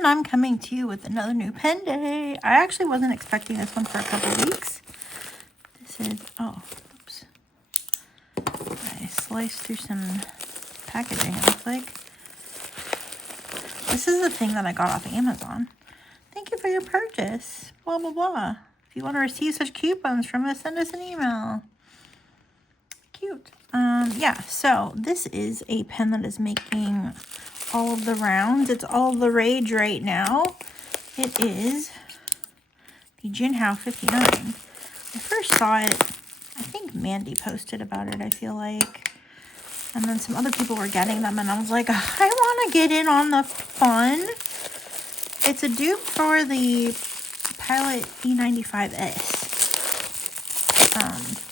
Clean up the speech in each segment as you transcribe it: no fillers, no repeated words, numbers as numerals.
And I'm coming to you with another new pen day. I actually wasn't expecting this one for a couple weeks. This is, oh, oops. I sliced through some packaging, it looks like. This is the thing that I got off Amazon. Thank you for your purchase. Blah, blah, blah. If you want to receive such coupons from us, send us an email. Cute. Yeah, so this is a pen that is making all of the rounds. It's all the rage right now. It is the Jinhao 59. I first saw it, I think Mandy posted about it, I feel like. And then some other people were getting them, and I was like, I want to get in on the fun. It's a dupe for the Pilot E95s.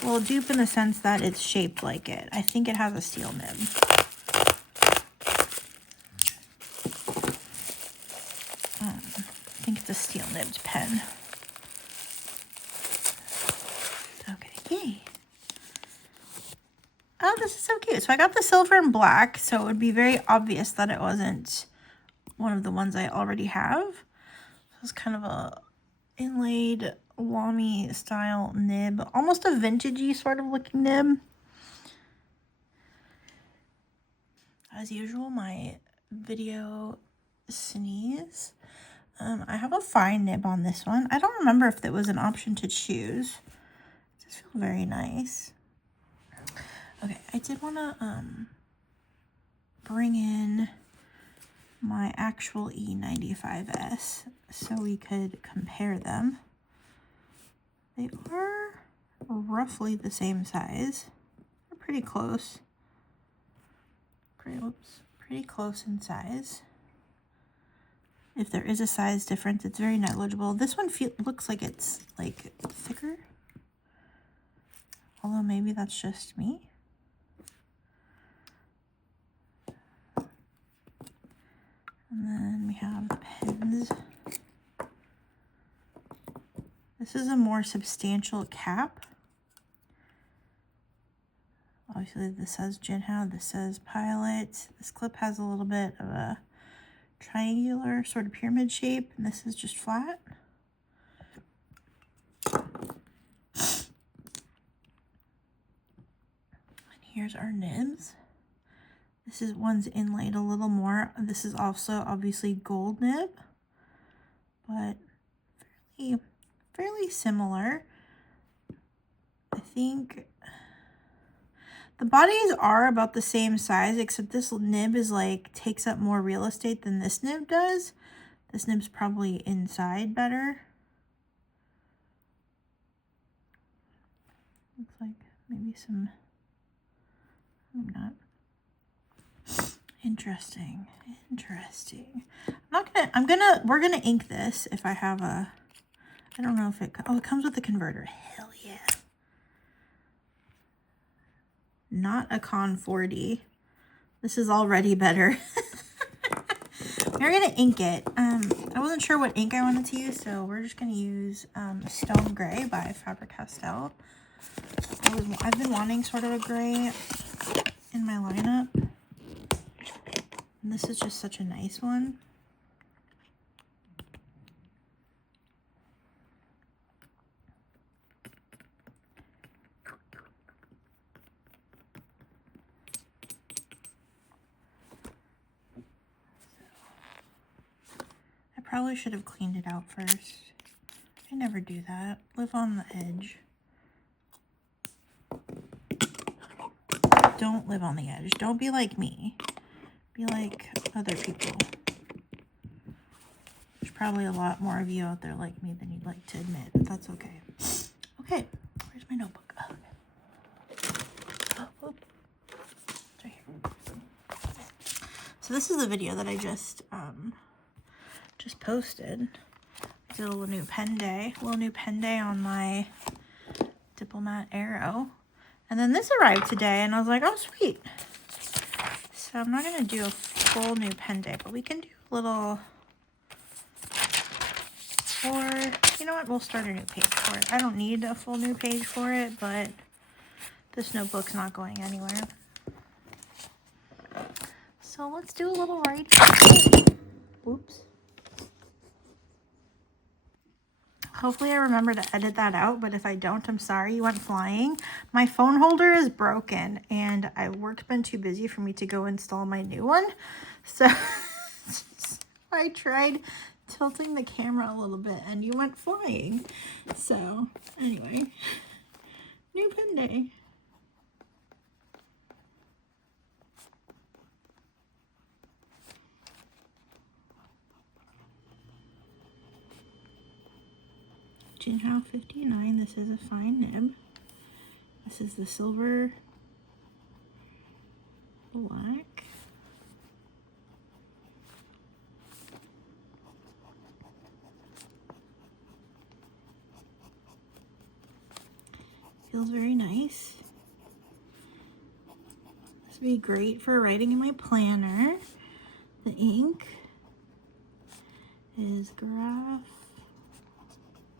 Well, dupe in the sense that it's shaped like it. I think it has a steel nib. I think it's a steel nibbed pen. Okay, yay. Oh, this is so cute. So I got the silver and black, so it would be very obvious that it wasn't one of the ones I already have. So it's kind of a inlaid Lamy style nib, almost a vintagey sort of looking nib. As usual, my video sneeze. I have a fine nib on this one. I don't remember if there was an option to choose. It does feel very nice. Okay, I did want to bring in my actual E95s so we could compare them. They are roughly the same size. They're pretty close. Pretty close in size. If there is a size difference, it's very negligible. This one looks like it's like thicker. Although maybe that's just me. And then we have the pens. This is a more substantial cap. Obviously this says Jinhao, this says Pilot. This clip has a little bit of a triangular sort of pyramid shape, and this is just flat. And here's our nibs. This is one's inlaid a little more. This is also obviously gold nib, but fairly similar. I think the bodies are about the same size, except this nib is like takes up more real estate than this nib does. This nib's probably inside better. Looks like maybe some, not. Interesting. We're gonna ink this if I have a, I don't know if it, oh, it comes with a converter. Hell yeah. Not a Con 40. This is already better. We're gonna ink it. I wasn't sure what ink I wanted to use, so we're just gonna use Stone Gray by Faber Castell. I've been wanting sort of a gray in my lineup. And this is just such a nice one. I probably should have cleaned it out first. I never do that. Live on the edge. Don't live on the edge. Don't be like me. Be like other people. There's probably a lot more of you out there like me than you'd like to admit, but that's okay. Okay, where's my notebook? Oh, it's right here. So this is the video that I just posted. I did a little new pen day on my Diplomat Arrow. And then this arrived today, and I was like, oh, sweet. So I'm not going to do a full new pen day, but we can do a little, or you know what, we'll start a new page for it. I don't need a full new page for it, but this notebook's not going anywhere. So let's do a little writing. Whoops. Hopefully I remember to edit that out, but if I don't, I'm sorry, you went flying. My phone holder is broken, and work's been too busy for me to go install my new one. So I tried tilting the camera a little bit, and you went flying. So anyway, new pen day. Jinhao 59, this is a fine nib. This is the silver black. Feels very nice. This would be great for writing in my planner. The ink is Graf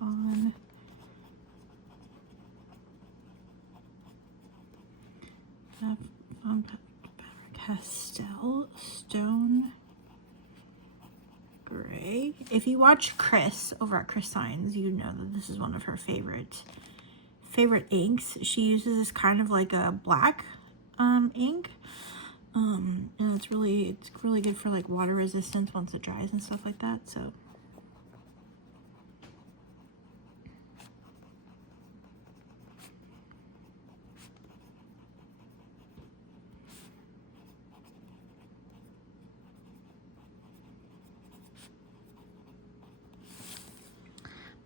on Castell Stone Gray. If you watch Chris over at Chris Signs, you know that this is one of her favorite inks. She uses this kind of like a black ink. And it's really good for like water resistance once it dries and stuff like that. So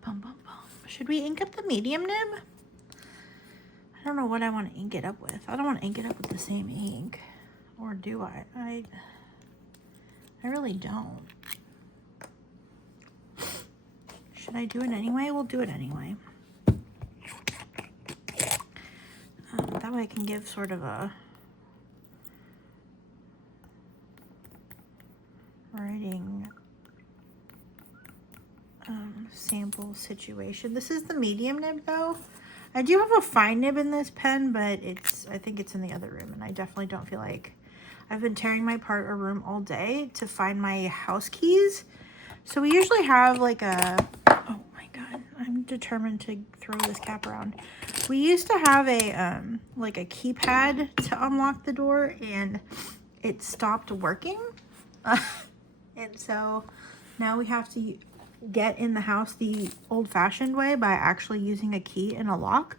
bum, bum, bum. Should we ink up the medium nib? I don't know what I want to ink it up with. I don't want to ink it up with the same ink. Or do I? I really don't. Should I do it anyway? We'll do it anyway. That way I can give sort of a writing sample situation. This is the medium nib though. I do have a fine nib in this pen, but I think it's in the other room, and I definitely don't feel like I've been tearing my apart a room all day to find my house keys. So we usually have like a, oh my God, I'm determined to throw this cap around. We used to have a, like a keypad to unlock the door, and it stopped working. And so now we have to get in the house the old-fashioned way by actually using a key and a lock.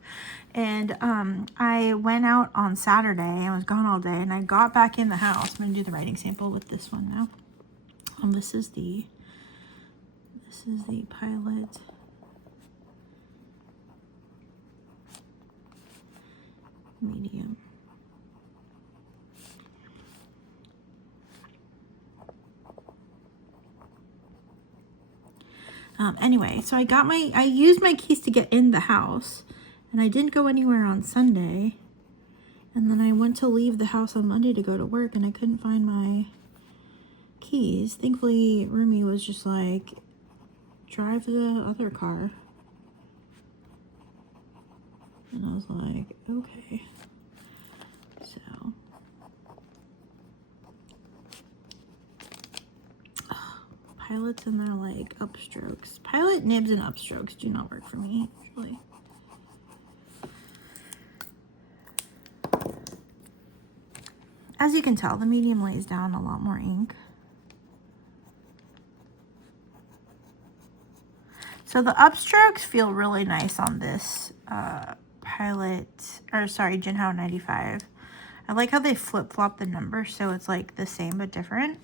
And I went out on Saturday. I was gone all day, and I got back in the house. I'm gonna do the writing sample with this one now. This is the Pilot medium. Anyway, so I used my keys to get in the house, and I didn't go anywhere on Sunday. And then I went to leave the house on Monday to go to work, and I couldn't find my keys. Thankfully, Rumi was just like, drive the other car. And I was like, okay. So, Pilots and their like upstrokes. Pilot nibs and upstrokes do not work for me, usually. As you can tell, the medium lays down a lot more ink. So the upstrokes feel really nice on this Jinhao 95. I like how they flip-flop the numbers, so it's like the same but different.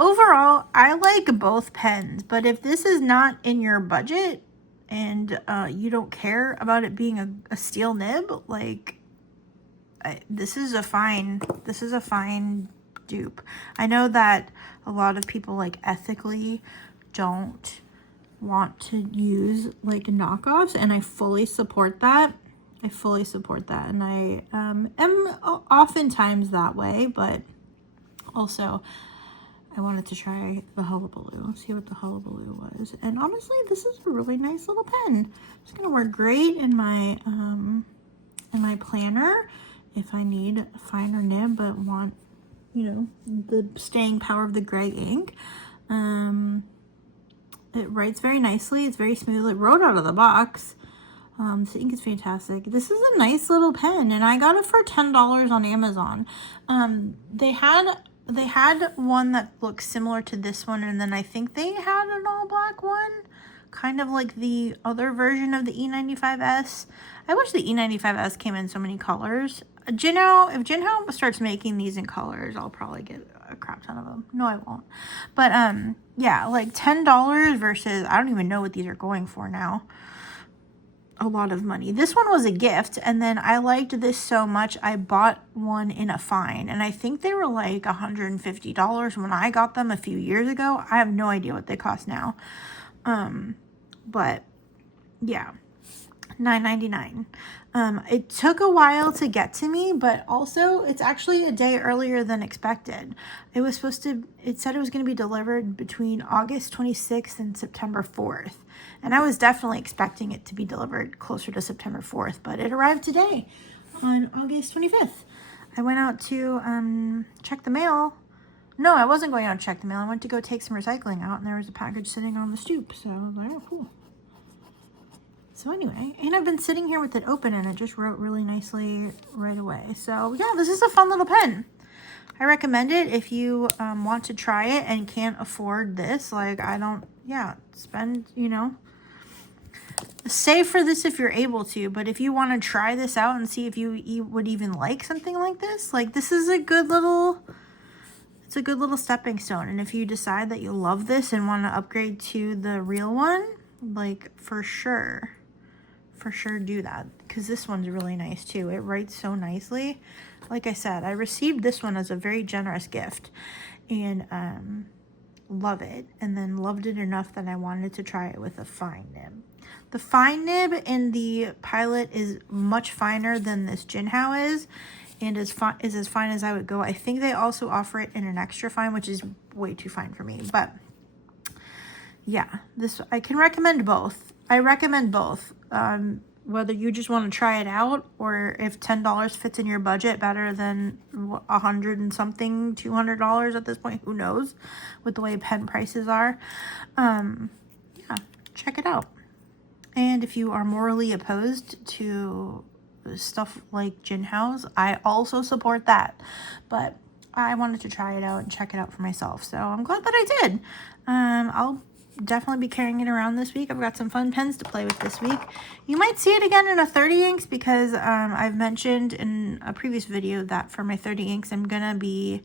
Overall, I like both pens, but if this is not in your budget and you don't care about it being a steel nib, like this is a fine dupe. I know that a lot of people like ethically don't want to use like knockoffs, and I fully support that. And I am oftentimes that way, but also I wanted to try the Hullabaloo, see what the Hullabaloo was. And honestly, this is a really nice little pen. It's gonna work great in my planner if I need a finer nib but want, you know, the staying power of the gray ink. It writes very nicely. It's very smooth. It wrote out of the box. This ink is fantastic. This is a nice little pen, and I got it for $10 on Amazon. They had one that looks similar to this one, and then I think they had an all black one, kind of like the other version of the E95s. I wish the E95s came in so many colors. Jinhao, if Jinhao starts making these in colors, I'll probably get a crap ton of them. No, I won't. But yeah, like $10 versus, I don't even know what these are going for now. A lot of money. This one was a gift, and then I liked this so much I bought one in a fine, and I think they were like $150 when I got them a few years ago. I have no idea what they cost now. But yeah, $9.99. It took a while to get to me, but also it's actually a day earlier than expected. It said it was going to be delivered between August 26th and September 4th. And I was definitely expecting it to be delivered closer to September 4th, but it arrived today on August 25th. I went out to check the mail. No, I wasn't going out to check the mail. I went to go take some recycling out, and there was a package sitting on the stoop. So I was like, oh, cool. So anyway, and I've been sitting here with it open, and it just wrote really nicely right away. So yeah, this is a fun little pen. I recommend it if you want to try it and can't afford this. Like, spend, save for this if you're able to. But if you want to try this out and see if you would even like something like this is a good little, it's a good little stepping stone. And if you decide that you love this and want to upgrade to the real one, like, for sure do that, because this one's really nice too. It writes so nicely. Like I said, I received this one as a very generous gift, and love it, and then loved it enough that I wanted to try it with a fine nib. The fine nib in the Pilot is much finer than this Jinhao is, and is as fine as I would go. I think they also offer it in an extra fine, which is way too fine for me, but yeah, I can recommend both. I recommend both. Whether you just want to try it out, or if $10 fits in your budget better than $100 and something, $200 at this point, who knows, with the way pen prices are. Yeah, check it out. And if you are morally opposed to stuff like Jinhao's, I also support that. But I wanted to try it out and check it out for myself, so I'm glad that I did. I'll definitely be carrying it around this week. I've got some fun pens to play with this week. You might see it again in a 30 inks, because I've mentioned in a previous video that for my 30 inks, I'm gonna be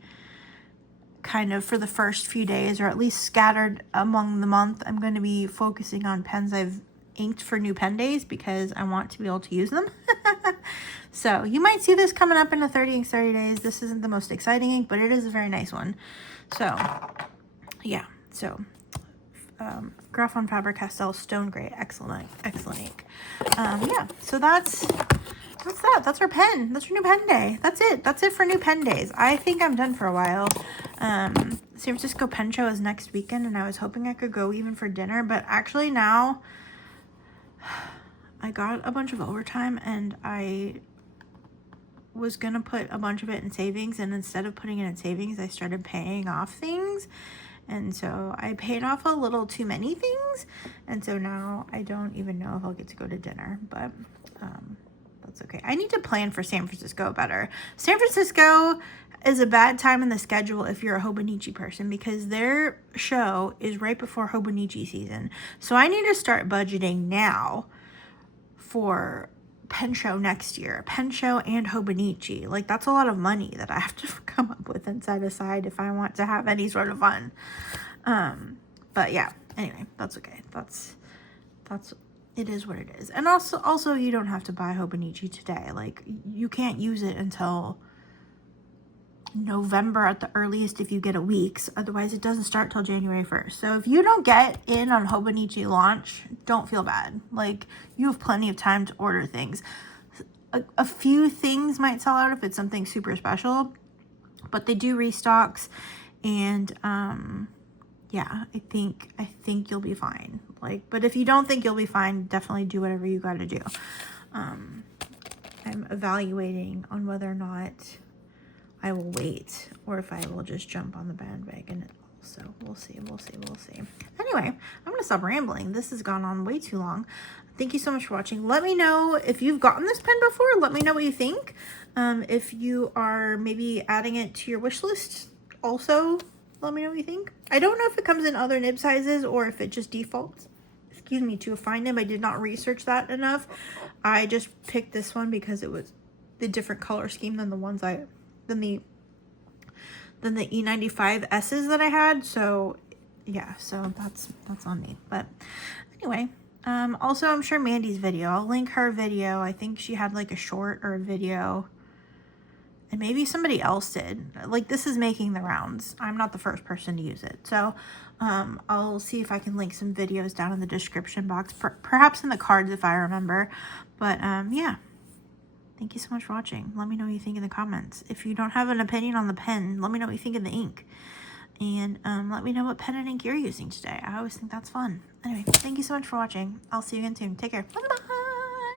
kind of, for the first few days, or at least scattered among the month, I'm going to be focusing on pens I've inked for new pen days, because I want to be able to use them. So you might see this coming up in the 30 inks 30 days. This isn't the most exciting ink, but it is a very nice one. So yeah, so Graf on Faber Castell Stone Gray, excellent ink. Yeah, so that's that. That's our pen. That's our new pen day. That's it for new pen days. I think I'm done for a while. San Francisco Pen Show is next weekend, and I was hoping I could go even for dinner, but actually now I got a bunch of overtime, and I was gonna put a bunch of it in savings, and instead of putting it in savings, I started paying off things. And so I paid off a little too many things, and so now I don't even know if I'll get to go to dinner, but that's okay. I need to plan for San Francisco better. San Francisco is a bad time in the schedule if you're a Hobonichi person, because their show is right before Hobonichi season. So I need to start budgeting now for pen show next year, pen show and Hobonichi. Like, that's a lot of money that I have to come up with and set aside if I want to have any sort of fun. But yeah, anyway, that's okay. That's it is what it is. And also you don't have to buy Hobonichi today. Like, you can't use it until November at the earliest if you get a week's. Otherwise, it doesn't start till January 1st. So if you don't get in on Hobonichi launch, don't feel bad. Like, you have plenty of time to order things. A few things might sell out if it's something super special, but they do restocks, and yeah, I think you'll be fine. Like, but if you don't think you'll be fine, definitely do whatever you got to do. I'm evaluating on whether or not I will wait, or if I will just jump on the bandwagon So we'll see. Anyway, I'm going to stop rambling. This has gone on way too long. Thank you so much for watching. Let me know if you've gotten this pen before. Let me know what you think. If you are maybe adding it to your wish list, also let me know what you think. I don't know if it comes in other nib sizes or if it just defaults, excuse me, to a fine nib. I did not research that enough. I just picked this one because it was the different color scheme than the ones than the E95s that I had. So yeah, so that's on me. But anyway, also I'm sure Mandy's video, I'll link her video. I think she had like a short or a video, and maybe somebody else did. Like, this is making the rounds. I'm not the first person to use it. So I'll see if I can link some videos down in the description box, perhaps in the cards if I remember. But yeah, thank you so much for watching. Let me know what you think in the comments. If you don't have an opinion on the pen, let me know what you think of the ink. And let me know what pen and ink you're using today. I always think that's fun. Anyway, thank you so much for watching. I'll see you again soon. Take care. Bye-bye.